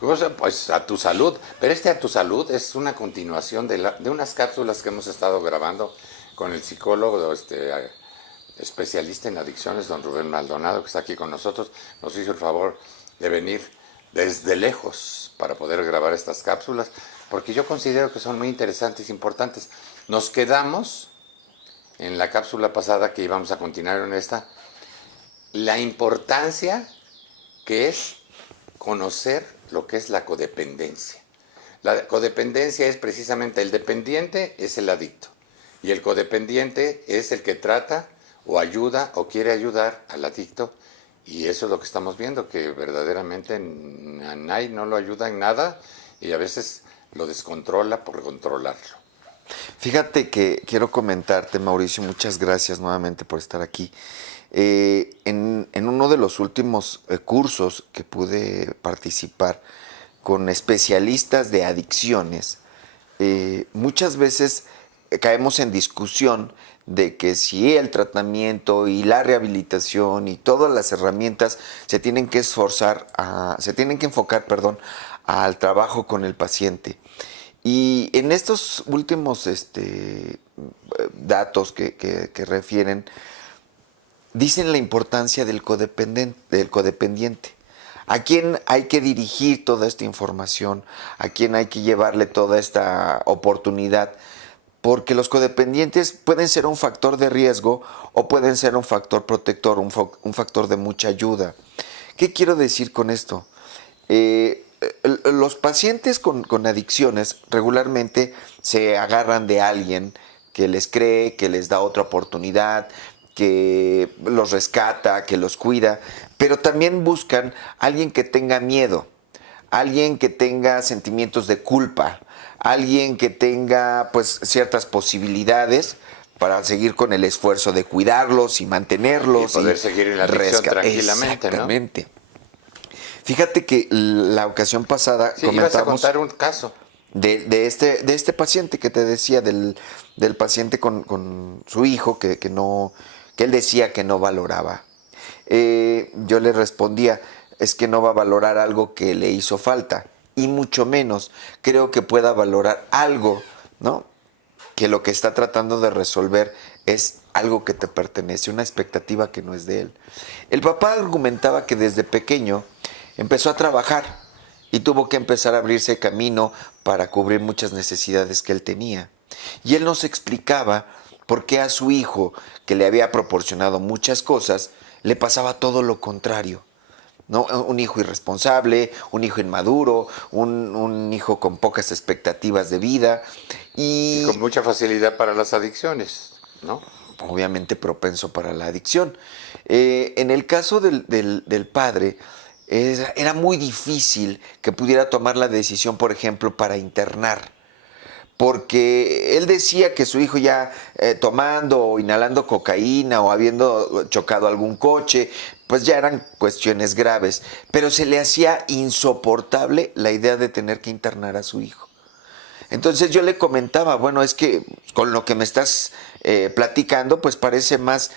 Pues a tu salud. Pero a tu salud es una continuación de unas cápsulas que hemos estado grabando con el psicólogo especialista en adicciones, don Rubén Maldonado, que está aquí con nosotros. Nos hizo el favor de venir desde lejos para poder grabar estas cápsulas, porque yo considero que son muy interesantes e importantes. Nos quedamos en la cápsula pasada, que íbamos a continuar en esta, la importancia que es conocer lo que es la codependencia. La codependencia es precisamente el dependiente, es el adicto. Y el codependiente es el que trata o ayuda o quiere ayudar al adicto. Y eso es lo que estamos viendo, que verdaderamente a nadie no lo ayuda en nada y a veces lo descontrola por controlarlo. Fíjate que quiero comentarte, Mauricio, muchas gracias nuevamente por estar aquí. En uno de los últimos cursos que pude participar con especialistas de adicciones, muchas veces caemos en discusión de que si el tratamiento y la rehabilitación y todas las herramientas se tienen que enfocar, al trabajo con el paciente. Y en estos últimos datos que refieren, dicen la importancia del codependiente. ¿A quién hay que dirigir toda esta información? ¿A quién hay que llevarle toda esta oportunidad? Porque los codependientes pueden ser un factor de riesgo o pueden ser un factor protector, un factor de mucha ayuda. ¿Qué quiero decir con esto? Los pacientes con adicciones regularmente se agarran de alguien que les cree, que les da otra oportunidad, que los rescata, que los cuida, pero también buscan a alguien que tenga miedo, alguien que tenga sentimientos de culpa, alguien que tenga pues ciertas posibilidades para seguir con el esfuerzo de cuidarlos y mantenerlos. Y poder seguir en la adicción tranquilamente, exactamente, ¿no? Fíjate que la ocasión pasada ibas a contar un caso de este paciente que te decía, del paciente con su hijo que él decía que no valoraba. Yo le respondía, es que no va a valorar algo que le hizo falta, y mucho menos creo que pueda valorar algo, ¿no?, que lo que está tratando de resolver es algo que te pertenece, una expectativa que no es de él. El papá argumentaba que desde pequeño empezó a trabajar y tuvo que empezar a abrirse camino para cubrir muchas necesidades que él tenía. Y él nos explicaba por qué a su hijo, que le había proporcionado muchas cosas, le pasaba todo lo contrario, ¿no? Un hijo irresponsable, un hijo inmaduro, un hijo con pocas expectativas de vida. y con mucha facilidad para las adicciones, ¿no? Obviamente propenso para la adicción. En el caso del padre, era muy difícil que pudiera tomar la decisión, por ejemplo, para internar, porque él decía que su hijo ya tomando o inhalando cocaína o habiendo chocado algún coche, pues ya eran cuestiones graves, pero se le hacía insoportable la idea de tener que internar a su hijo. Entonces yo le comentaba, bueno, es que con lo que me estás platicando, pues parece más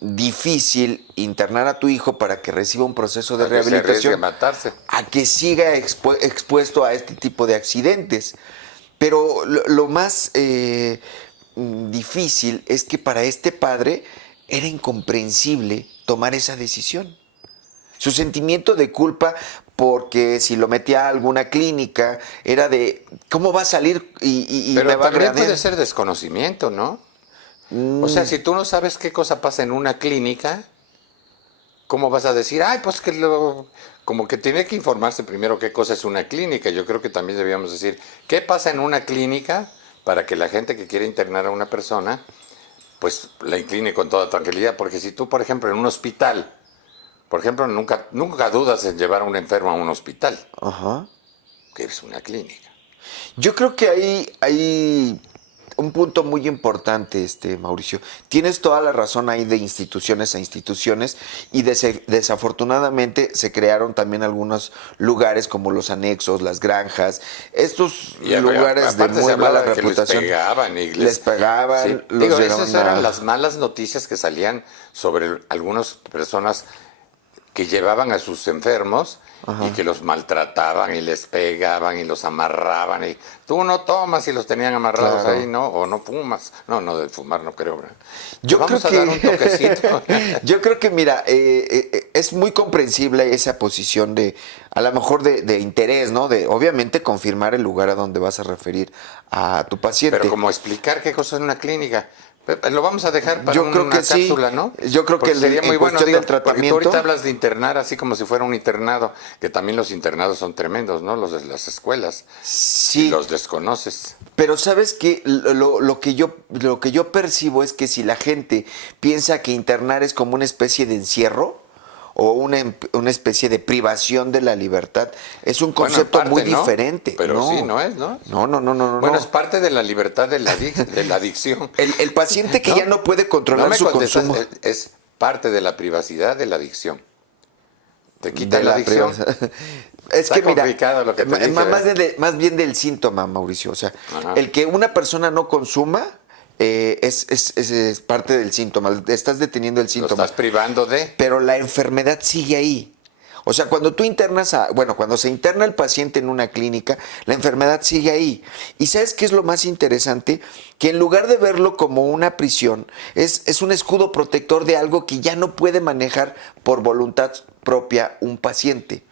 difícil internar a tu hijo para que reciba un proceso de rehabilitación a matarse, a que siga expuesto a este tipo de accidentes. Pero lo más difícil es que para este padre era incomprensible tomar esa decisión. Su sentimiento de culpa, porque si lo metía a alguna clínica, era de, ¿cómo va a salir y pero me va a también agredir? puede ser desconocimiento, ¿no? O sea, si tú no sabes qué cosa pasa en una clínica, ¿cómo vas a decir? Ay, pues como que tiene que informarse primero qué cosa es una clínica. Yo creo que también debíamos decir, ¿qué pasa en una clínica para que la gente que quiere internar a una persona, pues la incline con toda tranquilidad? Porque si tú, por ejemplo, en un hospital, por ejemplo, nunca dudas en llevar a un enfermo a un hospital, Ajá. que es una clínica. Yo creo que hay un punto muy importante, Mauricio. Tienes toda la razón ahí de instituciones a instituciones, y desafortunadamente se crearon también algunos lugares como los anexos, las granjas, estos lugares de muy mala reputación. Les pegaban, sí. Esas eran las malas noticias que salían sobre algunas personas que llevaban a sus enfermos Ajá. y que los maltrataban y les pegaban y los amarraban y tú no tomas y los tenían amarrados Claro. ahí, ¿no? O no fumas. No, no, de fumar no creo. ¿Verdad? Yo Vamos creo a dar un toquecito. yo creo que, mira, es muy comprensible esa posición de, a lo mejor de interés, ¿no? De, obviamente, confirmar el lugar a donde vas a referir a tu paciente. Pero como explicar qué cosa es una clínica. Lo vamos a dejar para Yo creo una que sí. cápsula, ¿no? Yo creo que Porque sería en muy bueno, cuestión digo, del porque tú tratamiento- ahorita hablas de internar así como si fuera un internado, que también los internados son tremendos, ¿no? Los de las escuelas. Sí. Y los desconoces. Pero sabes que lo que yo percibo es que si la gente piensa que internar es como una especie de encierro o una especie de privación de la libertad, es un Bueno, en concepto parte, muy ¿no? diferente. Pero sí, no es, ¿no? No. Bueno, es parte de la libertad de de la adicción. El paciente que ¿No? ya no puede controlar No me su contestas, consumo. es parte de la privacidad de la adicción. Te quita de la adicción. privacidad. Es Está que mira, complicado lo que te dije, más bien del síntoma, Mauricio. O sea, Ajá. el que una persona no consuma es parte del síntoma. Estás deteniendo el Lo síntoma. estás privando de... Pero la enfermedad sigue ahí. O sea, cuando tú internas cuando se interna el paciente en una clínica, la enfermedad sigue ahí. ¿Y sabes qué es lo más interesante? Que en lugar de verlo como una prisión, es un escudo protector de algo que ya no puede manejar por voluntad propia un paciente.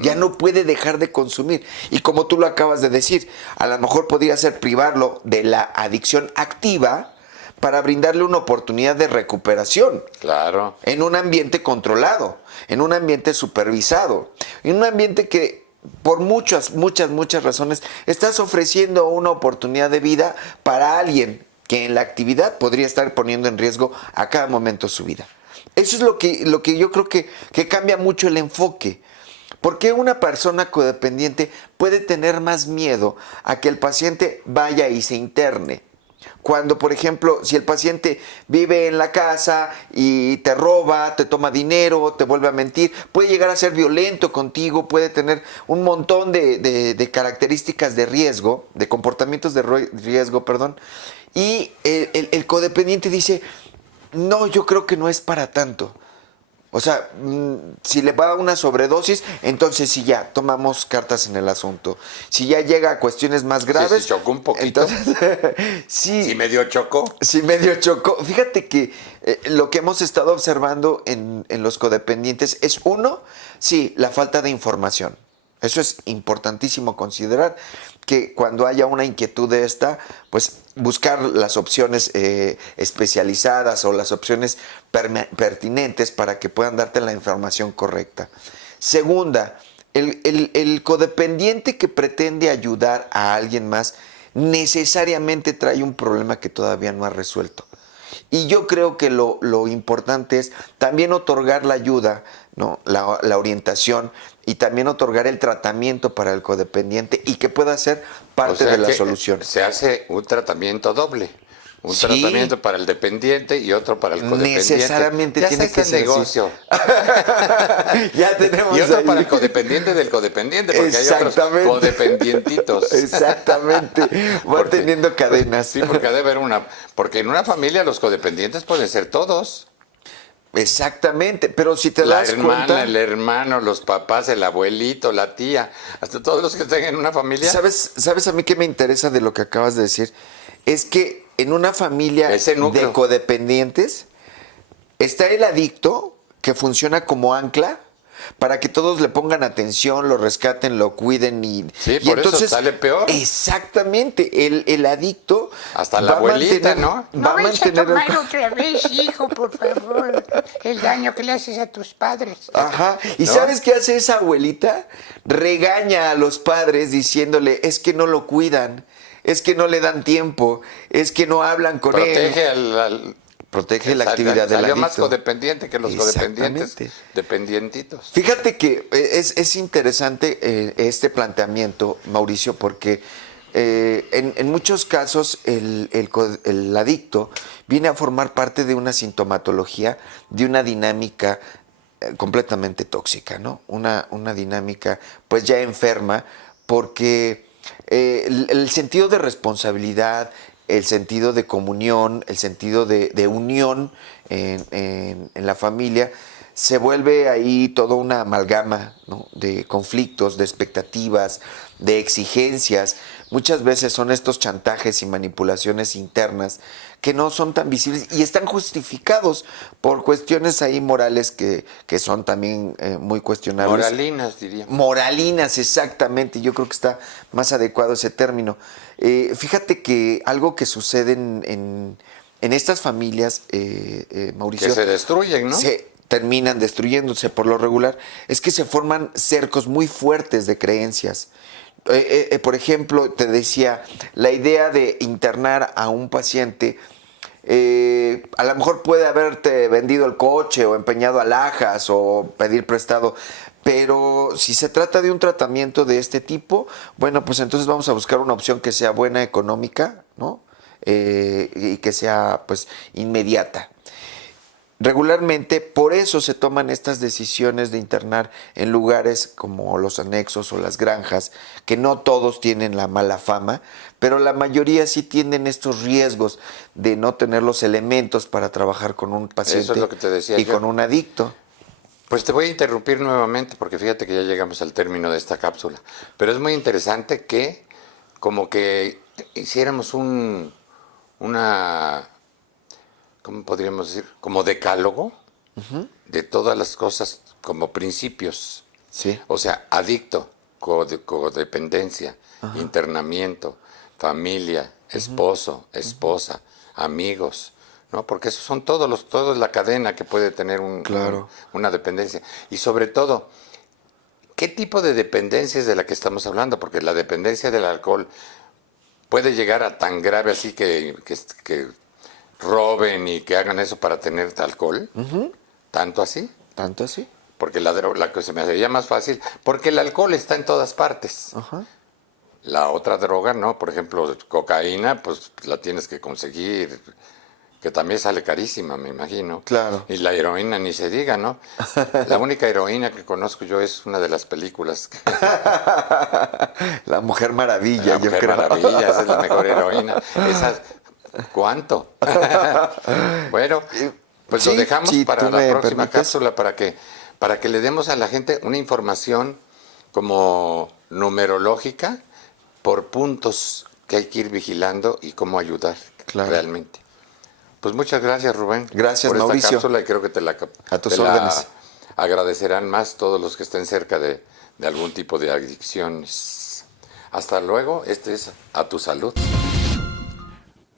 Ya no puede dejar de consumir. Y como tú lo acabas de decir, a lo mejor podría ser privarlo de la adicción activa para brindarle una oportunidad de recuperación. Claro. En un ambiente controlado, en un ambiente supervisado, en un ambiente que por muchas razones estás ofreciendo una oportunidad de vida para alguien que en la actividad podría estar poniendo en riesgo a cada momento su vida. Eso es lo que yo creo que cambia mucho el enfoque. ¿Por qué una persona codependiente puede tener más miedo a que el paciente vaya y se interne? Cuando, por ejemplo, si el paciente vive en la casa y te roba, te toma dinero, te vuelve a mentir, puede llegar a ser violento contigo, puede tener un montón de características de riesgo, de comportamientos de riesgo, perdón, y el codependiente dice, no, yo creo que no es para tanto. O sea, si le va a dar una sobredosis, entonces sí ya, tomamos cartas en el asunto. Si ya llega a cuestiones más graves... si chocó un poquito. Entonces, sí. Si medio chocó. Sí, medio chocó. Fíjate que lo que hemos estado observando en los codependientes es, uno, sí, la falta de información. Eso es importantísimo considerar, que cuando haya una inquietud de esta, pues buscar las opciones especializadas o las opciones pertinentes para que puedan darte la información correcta. Segunda, el codependiente que pretende ayudar a alguien más necesariamente trae un problema que todavía no ha resuelto. Y yo creo que lo importante es también otorgar la ayuda, ¿no? La orientación y también otorgar el tratamiento para el codependiente y que pueda ser parte de la solución. Se hace un tratamiento doble. Un Sí. tratamiento para el dependiente y otro para el codependiente. Necesariamente ya tiene está que el ser negocio. Ya tenemos Y otro ahí. para el codependiente del codependiente, porque hay otros Exactamente. codependientitos. Exactamente. Va Porque- teniendo cadenas. Sí, porque ha de haber porque en una familia los codependientes pueden ser todos. Exactamente. Pero si te La das hermana, cuenta. el hermano, los papás, el abuelito, la tía, hasta todos los que estén en una familia. ¿Sabes a mí qué me interesa de lo que acabas de decir? Es que en una familia Ese núcleo. de codependientes está el adicto que funciona como ancla para que todos le pongan atención, lo rescaten, lo cuiden Sí, por eso sale peor. Exactamente, el adicto Hasta la abuelita, ¿no? Va No a vayas a mantener tomar otra vez, hijo, por favor. El daño que le haces a tus padres. Ajá. ¿Y ¿No? sabes qué hace esa abuelita? Regaña a los padres diciéndole, es que no lo cuidan, es que no le dan tiempo, es que no hablan con él. Protege Protege la actividad del Salió adicto. más codependiente que los codependientes. Exactamente. Dependientitos. Fíjate que es interesante este planteamiento, Mauricio, porque en muchos casos el adicto viene a formar parte de una sintomatología, de una dinámica completamente tóxica, ¿no? Una dinámica pues ya enferma, porque el sentido de responsabilidad, el sentido de comunión, el sentido de unión en la familia, se vuelve ahí toda una amalgama, ¿no?, de conflictos, de expectativas, de exigencias. Muchas veces son estos chantajes y manipulaciones internas que no son tan visibles y están justificados por cuestiones ahí morales que son también muy cuestionables. Moralinas, diríamos. Moralinas, exactamente. Yo creo que está más adecuado ese término. Fíjate que algo que sucede en estas familias, Mauricio... Que se destruyen, ¿no? Se terminan destruyéndose por lo regular. Es que se forman cercos muy fuertes de creencias. Por ejemplo, te decía, la idea de internar a un paciente, a lo mejor puede haberte vendido el coche o empeñado alhajas o pedir prestado, pero si se trata de un tratamiento de este tipo, bueno, pues entonces vamos a buscar una opción que sea buena, económica, ¿no? Y que sea, pues, inmediata. Regularmente, por eso se toman estas decisiones de internar en lugares como los anexos o las granjas, que no todos tienen la mala fama, pero la mayoría sí tienen estos riesgos de no tener los elementos para trabajar con un paciente. Eso es lo que te decía y yo. con un adicto. Pues te voy a interrumpir nuevamente porque fíjate que ya llegamos al término de esta cápsula. Pero es muy interesante que como que hiciéramos una, ¿cómo podríamos decir? Como decálogo de todas las cosas como principios. Sí. O sea, adicto, codependencia, internamiento, familia, esposo, esposa, amigos, ¿no? Porque esos son todo es la cadena que puede tener Claro. una dependencia. Y sobre todo, ¿qué tipo de dependencia es de la que estamos hablando? Porque la dependencia del alcohol puede llegar a tan grave así que roben y que hagan eso para tener alcohol. ¿Tanto así? ¿Tanto así? Porque la que se me haría más fácil, porque el alcohol está en todas partes. Ajá. La otra droga, ¿no? Por ejemplo, cocaína, pues la tienes que conseguir, que también sale carísima, me imagino. Claro. Y la heroína ni se diga, ¿no? La única heroína que conozco yo es una de las películas. La Mujer Maravilla, La yo Mujer creo. Maravilla, esa es la mejor heroína. Esa, ¿cuánto? Bueno, pues Sí, lo dejamos sí, para tú la me próxima permites. cápsula para que le demos a la gente una información como numerológica por puntos que hay que ir vigilando y cómo ayudar realmente. Pues muchas gracias, Rubén. Gracias, por esta Mauricio. cápsula y creo que A tus te la órdenes. agradecerán más todos los que estén cerca de algún tipo de adicciones. Hasta luego, este es A Tu Salud.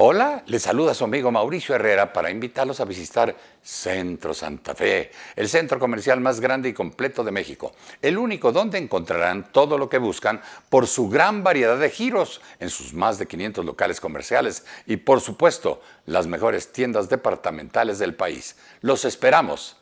Hola, les saluda su amigo Mauricio Herrera para invitarlos a visitar Centro Santa Fe, el centro comercial más grande y completo de México. El único donde encontrarán todo lo que buscan por su gran variedad de giros en sus más de 500 locales comerciales y, por supuesto, las mejores tiendas departamentales del país. ¡Los esperamos!